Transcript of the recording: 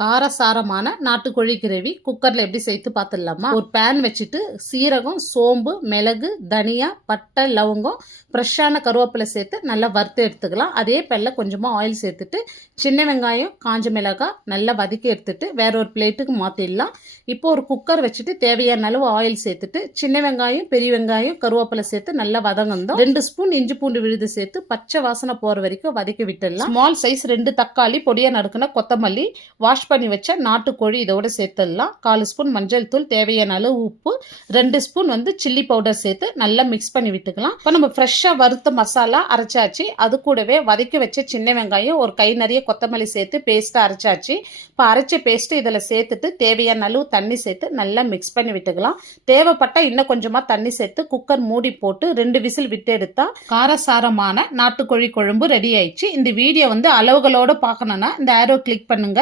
காரசாரமான நாட்டுக்கோழி கிரேவி குக்கரில் எப்படி செய்து பார்த்துடலாமா? ஒரு பேன் வச்சுட்டு சீரகம், சோம்பு, மிளகு, தனியா, பட்டை, லவங்கம், ஃப்ரெஷ்ஷான கருவேப்பிலை சேர்த்து நல்லா வறுத்து எடுத்துக்கலாம். அதே பேனில் கொஞ்சமாக ஆயில் சேர்த்துட்டு சின்ன வெங்காயம், காஞ்ச மிளகாய் நல்லா வதக்கி எடுத்துட்டு வேற ஒரு பிளேட்டுக்கு மாற்றிடலாம். இப்போ ஒரு குக்கர் வச்சுட்டு தேவையான அளவு ஆயில் சேர்த்துட்டு சின்ன வெங்காயம், பெரிய வெங்காயம், கருவேப்பிலை சேர்த்து நல்லா வதங்கணும். 2 ஸ்பூன் இஞ்சி பூண்டு விழுது சேர்த்து பச்சை வாசனை போகிற வரைக்கும் வதக்கி விட்டுடலாம். ஸ்மால் சைஸ் 2 தக்காளி, பொடியாக நறுக்குன கொத்தமல்லி, வாஷ் பண்ணி வச்ச நாட்டுக்கோழி இதோட சேர்த்துடலாம். 1/4 ஸ்பூன் மஞ்சள் தூள், தேவையான அளவு உப்பு, 2 ஸ்பூன் சில்லி பவுடர் சேர்த்து நல்லா மிக்ஸ் பண்ணி விட்டுக்கலாம். இப்போ நம்ம ஃப்ரெஷ்ஷாக வறுத்த மசாலா அரைச்சாச்சு. அது கூடவே வதக்கி வச்ச சின்ன வெங்காயம், ஒரு கை நிறைய கொத்தமல்லி சேர்த்து பேஸ்ட்டாக அரைச்சாச்சு. இப்போ அரைச்ச பேஸ்ட்டு இதில் சேர்த்துட்டு தேவையான அளவு தண்ணி சேர்த்து நல்லா மிக்ஸ் பண்ணி விட்டுக்கலாம். தேவைப்பட்டால் இன்னும் கொஞ்சமாக தண்ணி சேர்த்து குக்கர் மூடி போட்டு 2 விசில் விட்டு எடுத்தா காரசாரமான நாட்டுக்கோழி குழம்பு ரெடி ஆயிடுச்சு. இந்த வீடியோ அளவுகளோடு பார்க்கணுன்னா இந்த ஆரோ கிளிக் பண்ணுங்க.